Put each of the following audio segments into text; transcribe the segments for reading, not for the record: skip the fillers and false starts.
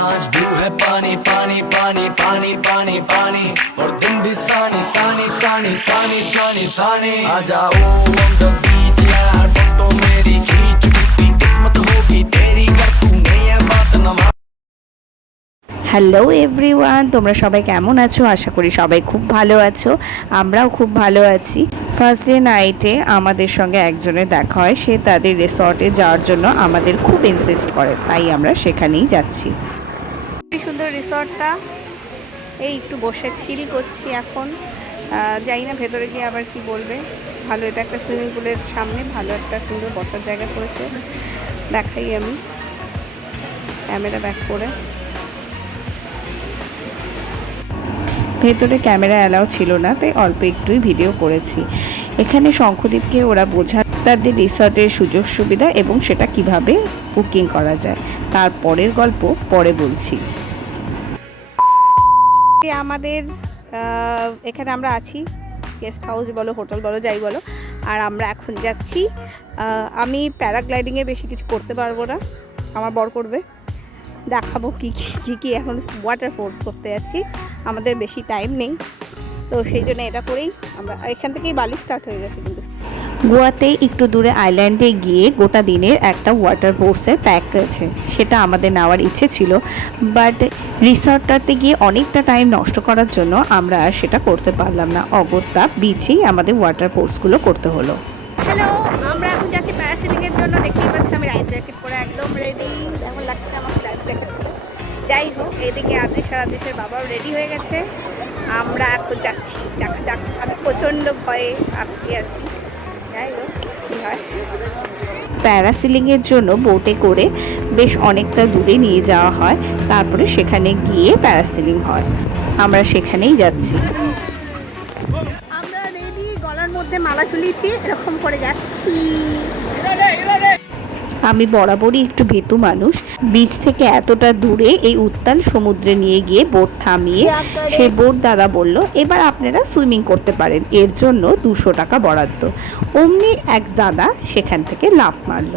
सांस व्यू है पानी पानी पानी पानी पानी पानी और दिन भी सानी सानी सानी सानी सानी सानी आ जाओ on the beach यार फोटो मेरी खींच टूटी किस्मत होगी तेरी कर तू नहीं है बात न হ্যালো এভরিওয়ান, তোমরা সবাই কেমন আছো? আশা করি সবাই খুব ভালো আছো। আমরাও খুব ভালো আছি। ফার্স্ট ডে নাইটে আমাদের সঙ্গে একজনের দেখা হয়, সে তাদের রিসর্টে যাওয়ার জন্য আমাদের খুব ইনসিস্ট করে, তাই আমরা সেখানেই যাচ্ছি। খুবই সুন্দর রিসর্টটা, এই একটু বসে চিল করছি এখন। জানি না ভেতরে গিয়ে আবার কি বলবে। ভালো, এটা একটা সুইমিং পুলের সামনে ভালো একটা সুন্দর বসার জায়গা করেছে। দেখাই আমি ক্যামেরা ব্যাক করে। ভেতরে ক্যামেরা অ্যালাউ ছিল না, তাই অল্প একটুই ভিডিও করেছি। এখানে শঙ্খদ্বীপকে ওরা বোঝায় তাদের রিসর্টের সুযোগ সুবিধা এবং সেটা কিভাবে বুকিং করা যায়। তারপরের গল্প পরে বলছি। আমাদের এখানে আমরা আছি, গেস্ট হাউস বলো হোটেল বলো যাই বলো, আর আমরা এখন যাচ্ছি। আমি প্যারাগ্লাইডিংয়ে বেশি কিছু করতে পারবো না, আমার বর করবে। দেখাবো কী কী এখন ওয়াটার ফোর্স করতে যাচ্ছি, আমাদের বেশি টাইম নেই, তো সেই জন্য এটা করেই আমরা এখান থেকেই বালি স্টার্ট হয়ে গেছে। কিন্তু গোয়াতে একটু দূরে আইল্যান্ডে গিয়ে গোটা দিনের একটা ওয়াটার স্পোর্টসের প্যাক আছে, সেটা আমাদের নেওয়ার ইচ্ছে ছিল, বাট রিসর্টটাতে গিয়ে অনেকটা টাইম নষ্ট করার জন্য আমরা আর সেটা করতে পারলাম না। অগত্যা বিচেই আমাদের ওয়াটার স্পোর্টসগুলো করতে হলো। হ্যালো, আমরা এখন যাচ্ছি প্যারাসেলিংয়ের জন্য। দেখতেই পাচ্ছি আমি লাইফ জ্যাকেট পরে একদম রেডি, যেমন লাগছে আমার লাইফ জ্যাকেট পরে। যাই হোক, এদিকে আদেশের বাবাও রেডি হয়ে গেছে, আমরা এখন যাচ্ছি। আমি প্রচণ্ড ভয়ে আটকে আছি, যাই হোক কী হয়। প্যারাসেলিংয়ের জন্য বোটে করে বেশ অনেকটা দূরে নিয়ে যাওয়া হয়, তারপরে সেখানে গিয়ে প্যারাসেলিং হয়। আমরা সেখানেই যাচ্ছি। আমরা রেডি, গলার মধ্যে মালা ঝুলিয়েছি, এরকম করে যাচ্ছি। আমি বরাবরই একটু ভীতু মানুষ। বিচ থেকে এতটা দূরে এই উত্তাল সমুদ্রে নিয়ে গিয়ে বোট থামিয়ে সে বোট দাদা বলল, এবার আপনারা সুইমিং করতে পারেন, এর জন্য 200 টাকা বরাদ্দ। অমনি এক দাদা সেখান থেকে লাফ মারল।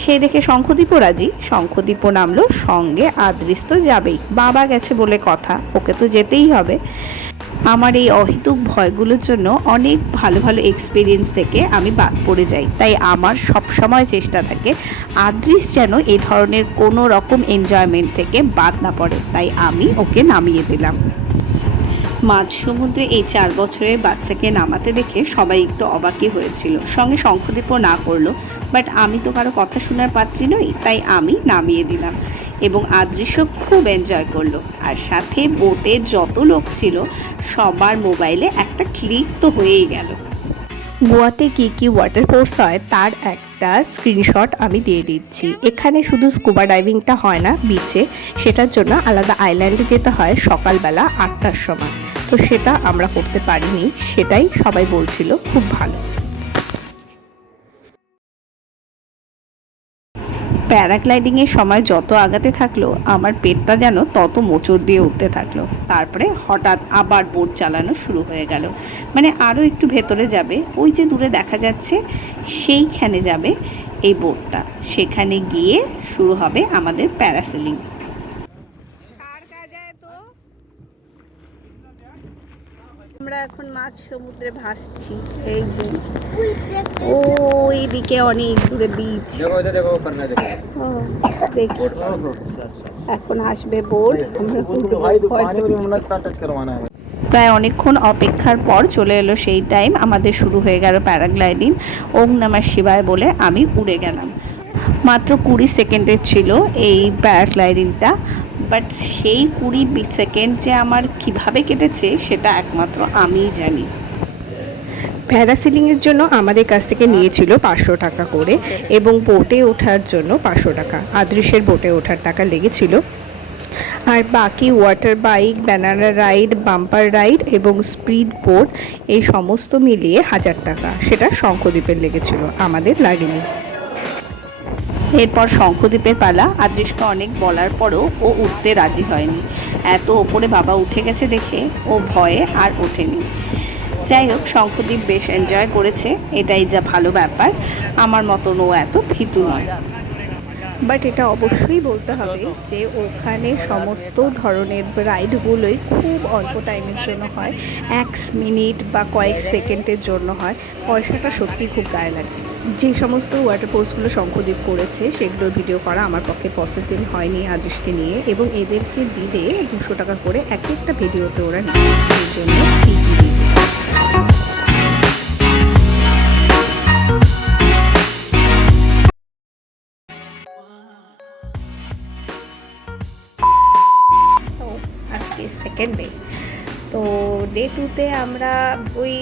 সে দেখে শঙ্খদ্বীপও রাজি, শঙ্খদ্বীপও নামলো সঙ্গে। আদ্রিস তো যাবেই, বাবা গেছে বলে কথা, ওকে তো যেতেই হবে। আমার এই অহেতুক ভয়গুলোর জন্য অনেক ভালো ভালো এক্সপিরিয়েন্স থেকে আমি বাদ পড়ে যাই, তাই আমার সবসময় চেষ্টা থাকে আদ্রিস যেন এই ধরনের কোনো রকম এনজয়মেন্ট থেকে বাদ না পড়ে, তাই আমি ওকে নামিয়ে দিলাম। মাঝ সমুদ্রে এই 4 বছরের বাচ্চাকে নামাতে দেখে সবাই একটু অবাকই হয়েছিল, সঙ্গে শঙ্খদ্বীপও না করলো, বাট আমি তো কারো কথা শোনার পাত্রী নই, তাই আমি নামিয়ে দিলাম এবং আদৃশ্য খুব এনজয় করলো। আর সাথে বোটে যত লোক ছিল সবার মোবাইলে একটা ক্লিক তো হয়েই গেল। গোয়াতে কী কী ওয়াটার স্পোর্টস হয় তার একটা স্ক্রিনশট আমি দিয়ে দিচ্ছি। এখানে শুধু স্কুবা ডাইভিংটা হয় না বিচে, সেটার জন্য আলাদা আইল্যান্ডে যেতে হয় সকালবেলা 8টার সময়, তো সেটা আমরা করতে পারিনি, সেটাই সবাই বলছিল খুব ভালো। প্যারাগ্লাইডিংয়ের সময় যত আগাতে থাকলো আমার পেটটা যেন তত মোচড় দিয়ে উঠতে থাকলো। তারপরে হঠাৎ আবার বোট চালানো শুরু হয়ে গেল, মানে আরও একটু ভেতরে যাবে, ওই যে দূরে দেখা যাচ্ছে সেইখানে যাবে এই বোটটা, সেখানে গিয়ে শুরু হবে আমাদের প্যারাসেলিং। আমরা এখন মাঝ সমুদ্রে ভাসছি, এই যে ওইদিকে অনেক দূরে বিচ, দেখি এখন আসবে বোট। প্রায় অনেকক্ষণ অপেক্ষার পর চলে এলো সেই টাইম, আমাদের শুরু হয়ে গেল প্যারাগ্লাইডিং। ওম নমঃ শিবায় বলে আমি উড়ে গেলাম। মাত্র 20 সেকেন্ডের ছিল এই প্যারাগ্লাইডিংটা, বাট সেই 20 সেকেন্ড যে আমার কিভাবে কেটেছে সেটা একমাত্র আমিই জানি। প্যারাসেলিংয়ের জন্য আমাদের কাছ থেকে নিয়েছিল 500 টাকা করে এবং বোটে ওঠার জন্য 500 টাকা। আদৃশ্যের বোটে ওঠার টাকা লেগেছিল, আর বাকি water bike, banana ride, bumper ride এবং স্পিড বোট এই সমস্ত মিলিয়ে 1000 টাকা, সেটা শঙ্খদ্বীপের লেগেছিল, আমাদের লাগেনি। এরপর শঙ্খদ্বীপের পালা। আদৃশকে অনেক বলার পরও ও উঠতে রাজি হয়নি, এত ওপরে বাবা উঠে গেছে দেখে ও ভয়ে আর ওঠেনি। যাই হোক, শঙ্খদ্বীপ বেশ এনজয় করেছে, এটাই যা ভালো ব্যাপার। আমার মতন ও এত ভীতু নয়। বাট এটা অবশ্যই বলতে হবে যে ওখানে সমস্ত ধরনের রাইডগুলোই খুব অল্প টাইমের জন্য হয়, 1 মিনিট বা কয়েক সেকেন্ডের জন্য হয়। পয়সাটা সত্যিই খুব গায়ে লাগে। যে সমস্ত ওয়াটার স্পোর্টসগুলো শঙ্খদ্বীপ করেছে সেগুলোর ভিডিও করা আমার পক্ষে পসিবল হয়নি আদেশকে নিয়ে, এবং এদেরকে দিলে 200 টাকা করে এক একটা ভিডিওতে ওরা নিচ্ছে, সেই জন্য আজকে সেকেন্ড ডে। তো ডে 2তে আমরা ওই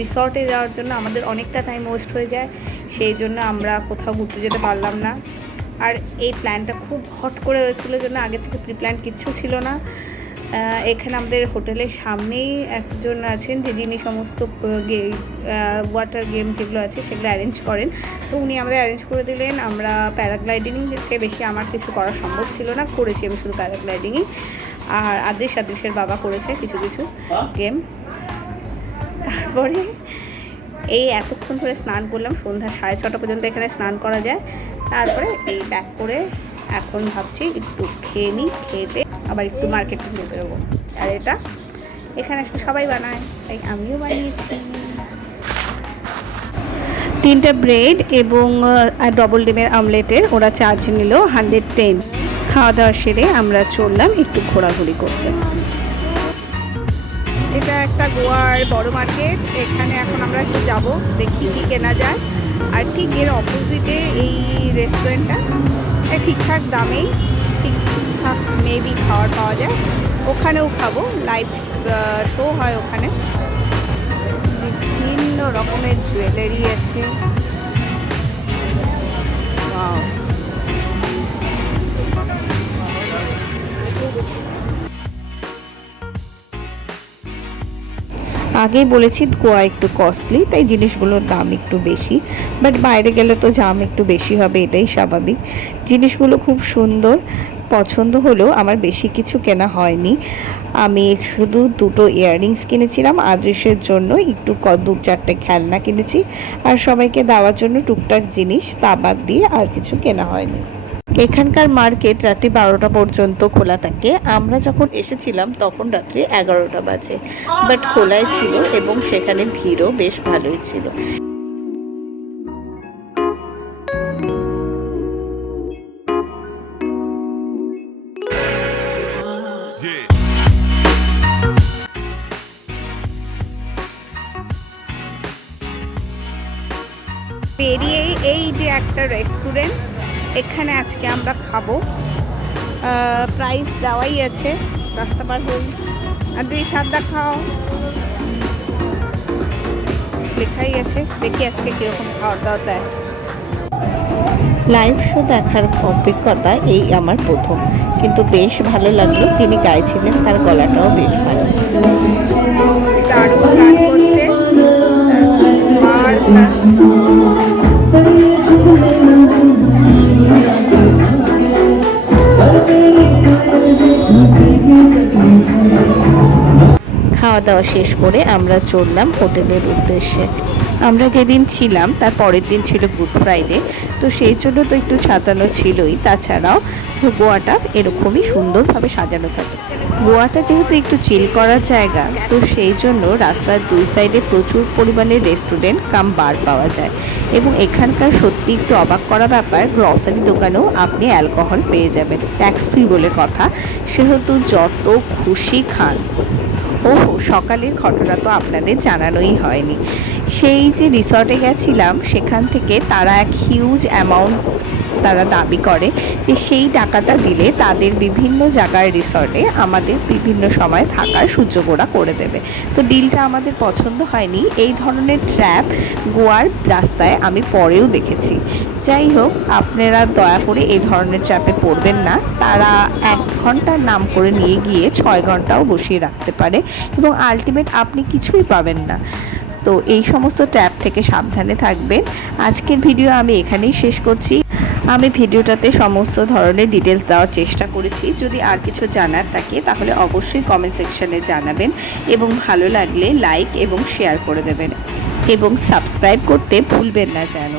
রিসর্টে যাওয়ার জন্য আমাদের অনেকটা টাইম ওয়েস্ট হয়ে যায়, সেই জন্য আমরা কোথাও ঘুরতে যেতে পারলাম না। আর এই প্ল্যানটা খুব হট করে হয়েছিল জন্য আগে থেকে প্রি প্ল্যান কিচ্ছু ছিল না। এখানে আমাদের হোটেলের সামনেই একজন আছেন যে যিনি সমস্ত ওয়াটার গেম যেগুলো আছে সেগুলো অ্যারেঞ্জ করেন, তো উনি আমাদের অ্যারেঞ্জ করে দিলেন। আমরা প্যারাগ্লাইডিংকে বেশি আমার কিছু করা সম্ভব ছিল না, করেছি আমি শুধু প্যারাগ্লাইডিংই। আর আদেশের বাবা করেছে কিছু কিছু গেম। তারপরে এই এতক্ষণ ধরে স্নান করলাম, সন্ধ্যা 6:30 পর্যন্ত এখানে স্নান করা যায়। তারপরে এই ব্যাক করে এখন ভাবছি একটু খেয়ে নিই, খেতে আবার একটু মার্কেটে নিয়ে বেরোবো। আর এটা এখানে আসলে সবাই বানায়, তাই আমিও বানিয়েছি। 3টা ব্রেড এবং ডবল ডিমের আমলেটের ওরা চার্জ নিল 110। খাওয়া দাওয়া সেরে আমরা চললাম একটু ঘোরাঘুরি করতে। এটা একটা গোয়ার বড় মার্কেট, এখানে এখন আমরা একটু যাবো, দেখি কী কেনা যায়। আর ঠিক এর অপোজিটে এই রেস্টুরেন্টটা, ঠিকঠাক দামেই ঠিকঠাক মেবি খাবার পাওয়া যায়, ওখানেও খাবো। লাইভ শো হয় ওখানে, বিভিন্ন রকমের জুয়েলারি আছে। ওয়াও, আগেই বলেছি গোয়া একটু কস্টলি, তাই জিনিসগুলোর দাম একটু বেশি, বাট বাইরে গেলে তো দাম একটু বেশি হবে, এটাই স্বাভাবিক। জিনিসগুলো খুব সুন্দর, পছন্দ হলেও আমার বেশি কিছু কেনা হয়নি। আমি শুধু 2টো ইয়াররিংস কিনেছিলাম, আদৃশের জন্য একটু 2-4টে খেলনা কিনেছি, আর সবাইকে দেওয়ার জন্য টুকটাক জিনিস, তা বাদ দিয়ে আর কিছু কেনা হয়নি। এখানকার মার্কেট রাত্রি 12টা পর্যন্ত খোলা থাকে। আমরা যখন এসেছিলাম তখন রাত্রি 11টা বাজে, বাট খোলাই ছিল এবং সেখানে ভিড়ও বেশ ভালোই ছিল। বেরিয়েই এই যে একটা রেস্টুরেন্ট, এখানে আজকে আমরা খাবো। প্রাইস দেওয়াই আছে, রাস্তা পার হই। আর 2 সাদা খাও লেখাই আছে, দেখি আজকে কীরকম খাওয়ার দাওয়া দেয়। লাইভ শো দেখার অভিজ্ঞতা এই আমার প্রথম, কিন্তু বেশ ভালো লাগলো। যিনি গাইছিলেন তার গলাটাও বেশ ভালো। দারুণ গান করছে। খাওয়া দাওয়া শেষ করে আমরা চললাম হোটেলের উদ্দেশ্যে। আমরা যেদিন ছিলাম তার পরের দিন ছিল গুড ফ্রাইডে, তো সেই জন্য তো একটু ছাতানো ছিলই। তাছাড়াও গোয়াটা এরকমই সুন্দরভাবে সাজানো থাকে। গোয়াটা যেহেতু একটু চিল করার জায়গা, তো সেই জন্য রাস্তার 2 সাইডে প্রচুর পরিমাণে রেস্টুরেন্ট কাম বার পাওয়া যায়। এবং এখানকার সত্যি একটু অবাক করা ব্যাপার, গ্রসারি দোকানেও আপনি অ্যালকোহল পেয়ে যাবেন, ট্যাক্স ফ্রি বলে কথা, সেহেতু যত খুশি খান। ওহো, সকালের ঘটনা তো আপনাদের জানানোই হয়নি। সেই যে রিসর্টে গেছিলাম সেখান থেকে তারা এক হিউজ অ্যামাউন্ট তারা দাবি করে যে সেই টাকাটা দিলে তাদের বিভিন্ন জায়গার রিসর্টে আমাদের বিভিন্ন সময় থাকার সুযোগ ওরা করে দেবে। তো ডিলটা আমাদের পছন্দ হয়নি। এই ধরনের ট্র্যাপ গোয়ার রাস্তায় আমি পরেও দেখেছি। যাই হোক, আপনারা দয়া করে এই ধরনের ট্র্যাপে পড়বেন না। তারা 1 ঘন্টার নাম করে নিয়ে গিয়ে 6 ঘন্টাও বসিয়ে রাখতে পারে এবং আলটিমেট আপনি কিছুই পাবেন না। তো এই সমস্ত ট্র্যাপ থেকে সাবধানে থাকবেন। আজকের ভিডিও আমি এখানেই শেষ করছি। আমি ভিডিওটাতে সমস্ত ধরনের ডিটেলস দেওয়ার চেষ্টা করেছি। যদি আর কিছু জানার থাকে তাহলে অবশ্যই কমেন্ট সেকশনে জানাবেন, এবং ভালো লাগলে লাইক এবং শেয়ার করে দেবেন, এবং সাবস্ক্রাইব করতে ভুলবেন না যেন।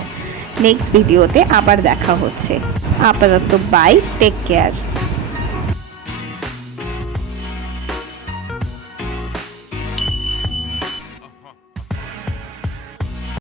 নেক্সট ভিডিওতে আবার দেখা হচ্ছে। আপাতত বাই, টেক কেয়ার।